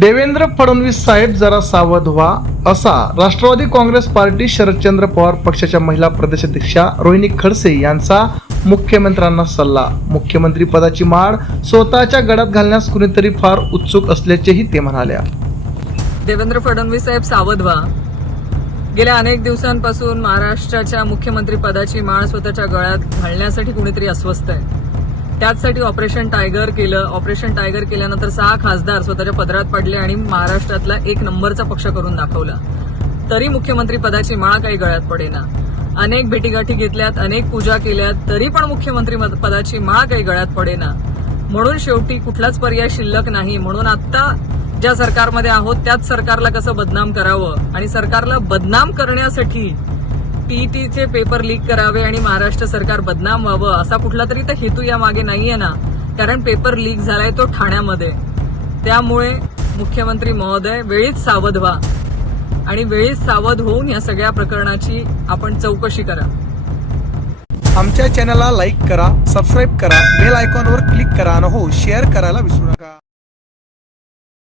देवेंद्र फडणवीस साहेब जरा सावध व्हा, असा राष्ट्रवादी काँग्रेस पार्टी शरदचंद्र पवार पक्षाच्या महिला प्रदेशाध्यक्षा रोहिणी खडसे यांचा मुख्यमंत्र्यांना सल्ला. मुख्यमंत्री पदाची माळ स्वतःच्या गळ्यात घालण्यास कुणीतरी फार उत्सुक असल्याचेही ते म्हणाल्या. देवेंद्र फडणवीस साहेब सावध व्हा. गेल्या अनेक दिवसांपासून महाराष्ट्राच्या मुख्यमंत्री पदाची माळ स्वतःच्या गळ्यात घालण्यासाठी कुणीतरी अस्वस्थ आहे. त्याचसाठी ऑपरेशन टायगर केलं. ऑपरेशन टायगर केल्यानंतर 6 खासदार स्वतःच्या पदरात पडले आणि महाराष्ट्रातला 1 नंबरचा पक्ष करून दाखवला. तरी मुख्यमंत्री पदाची माळ काही गळ्यात पडेना. अनेक भेटीगाठी घेतल्यात, अनेक पूजा केल्यात, तरी पण मुख्यमंत्री पदाची माळ काही गळ्यात पडेना. म्हणून शेवटी कुठलाच पर्याय शिल्लक नाही. म्हणून आता ज्या सरकारमध्ये आहोत त्याच सरकारला कसं बदनाम करावं आणि सरकारला बदनाम करण्यासाठी टीईटीचे पेपर लीक करावे आणि महाराष्ट्र सरकार बदनाम व्हावं असा कुठला तरी तर हेतू या मागे नाहीये ना. कारण पेपर लीक झालाय तो ठाण्यामध्ये. त्यामुळे मुख्यमंत्री महोदय वेळीच सावध व्हा आणि वेळीच सावध होऊन या सगळ्या प्रकरणाची आपण चौकशी करा. आमच्या चॅनलला लाईक करा, सबस्क्राईब करा, बेल आयकॉनवर क्लिक करा आणि हो शेअर करायला विसरू नका.